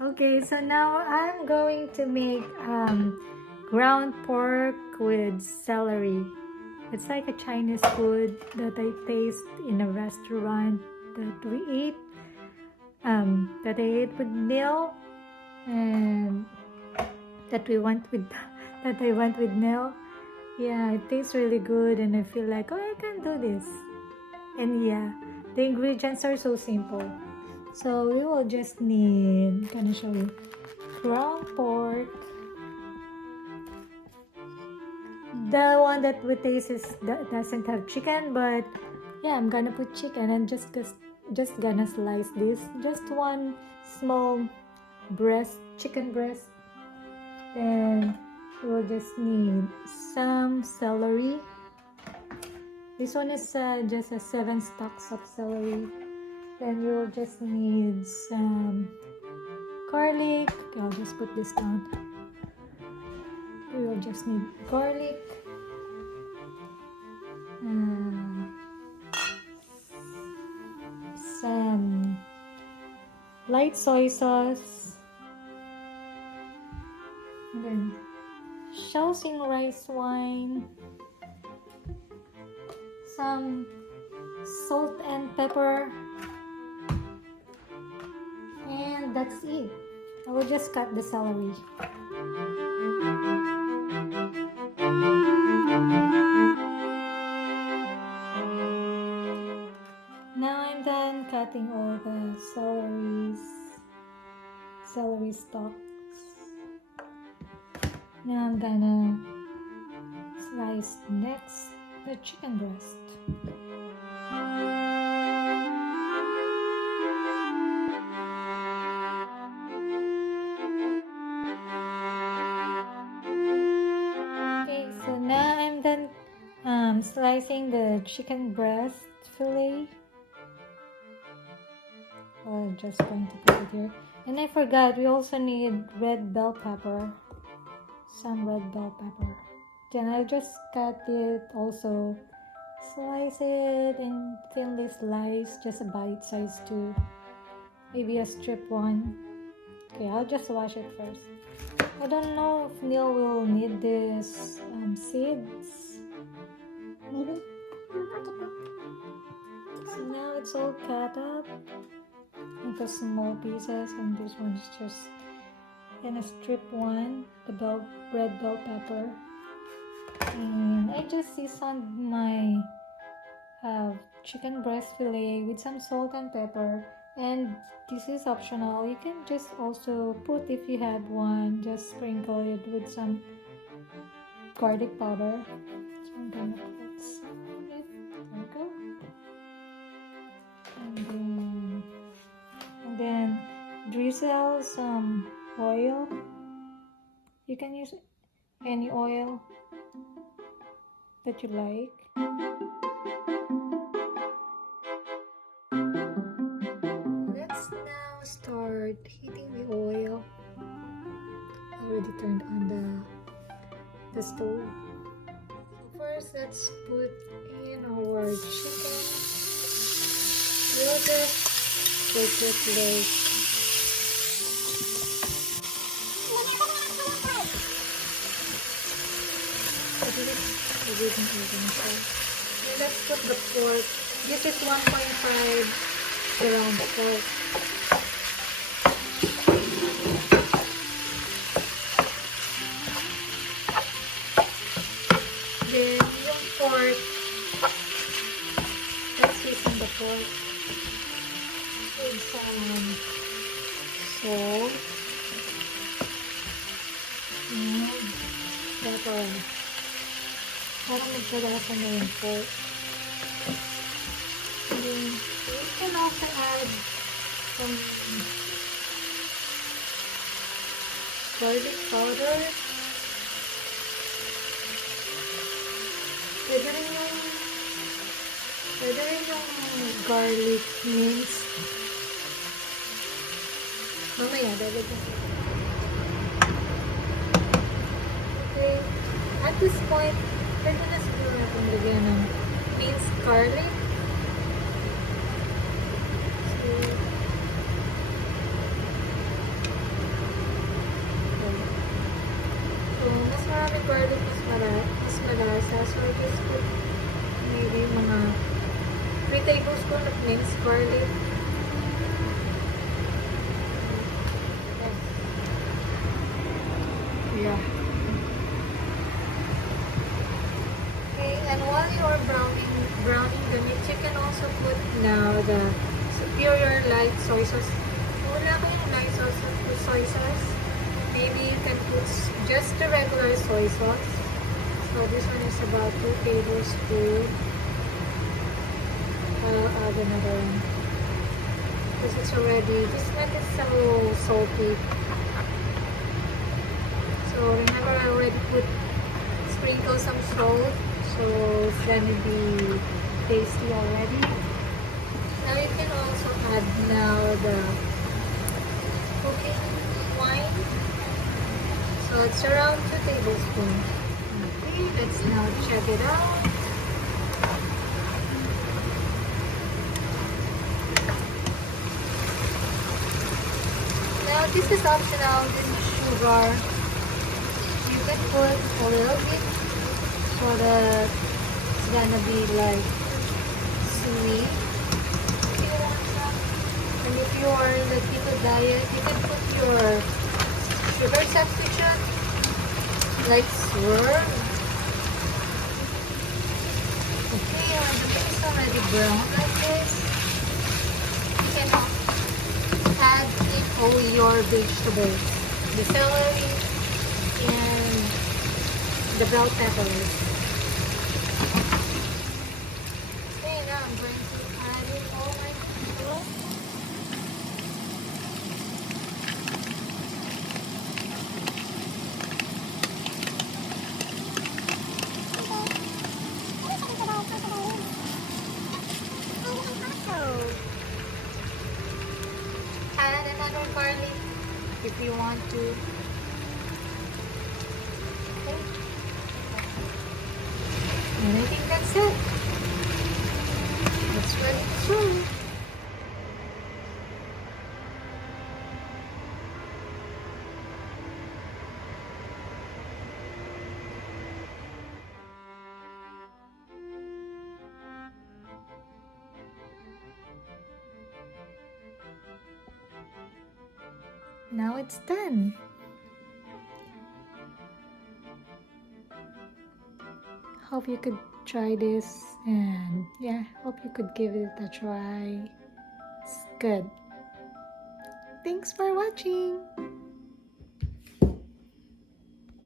Okay, so now I'm going to make ground pork with celery. It's like a Chinese food that I taste in a restaurant that we eat. That I ate with Neil, and that we went with that I went with Neil. Yeah, it tastes really good, and I feel like, oh, I can do this. And yeah, the ingredients are so simple. So we will just need, gonna show you, ground pork. The one that we taste is that doesn't have chicken, but yeah, I'm gonna put chicken and just gonna slice this. Just one small breast, chicken breast. Then we will just need some celery. This one is just a 7 stalks of celery. Then we will just need some garlic. Okay, I'll just put this down. We will just need garlic. Some light soy sauce. And then Shaoxing rice wine. Some salt and pepper. And that's it. I will just cut the celery. Now I'm done cutting all the celery stalks. Now I'm gonna slice next the chicken breast. Slicing the chicken breast fillet. I'm just going to put it here. And I forgot, we also need red bell pepper. Some red bell pepper. Then I'll just cut it also. Slice it in thinly slice, just a bite size too. Maybe a strip one. Okay, I'll just wash it first. I don't know if Neil will need this seeds. Maybe. So now it's all cut up into small pieces, and this one's just in a strip one, the red bell pepper. And I just seasoned my chicken breast fillet with some salt and pepper. And this is optional. You can just also put, if you have one, just sprinkle it with some garlic powder. So I'm gonna put some of it. There we go. And then drizzle some oil. You can use any oil that you like. Let's now start heating the oil. Already turned on the stove. First, let's put in our chicken. We'll just cook it like and let's put the pork. This is 1.5 ground pork. Then yung pork, let's season the pork with some salt and pepper. Para magkalasa na yung pork. And then we can also add some garlic powder. Pwede rin yung garlic mince. Mamaya, dagdagan. Okay. At this point, pwede na siguro natin lagyan ng minced garlic. So, tablespoon of minced garlic. Yeah. Okay, and while you are browning the meat, you can also put now the superior light soy sauce. Wala ko yung light soy sauce. Maybe you can put just the regular soy sauce. So this one is about 2 tablespoons. I'll add another one. Because it's already, just make it a little salty. So remember I already sprinkle some salt. So it's gonna be tasty already. Now you can also add now the cooking wine. So it's around 2 tablespoons. Okay, let's now check it out. Now this is optional, this is sugar. You can put a little bit so that it's gonna be like sweet if you want some. And if you are in the keto diet, you can put your sugar substitute like syrup. Okay, when the meat is already brown like this, you can add in all your vegetables, the celery and the bell peppers. Okay, now I'm going to add in all my vegetables. Add another garlic if you want to. Okay. And I think that's it. It's ready to serve. Now it's done. Hope you could try this, and yeah, hope you could give it a try. It's good. Thanks for watching.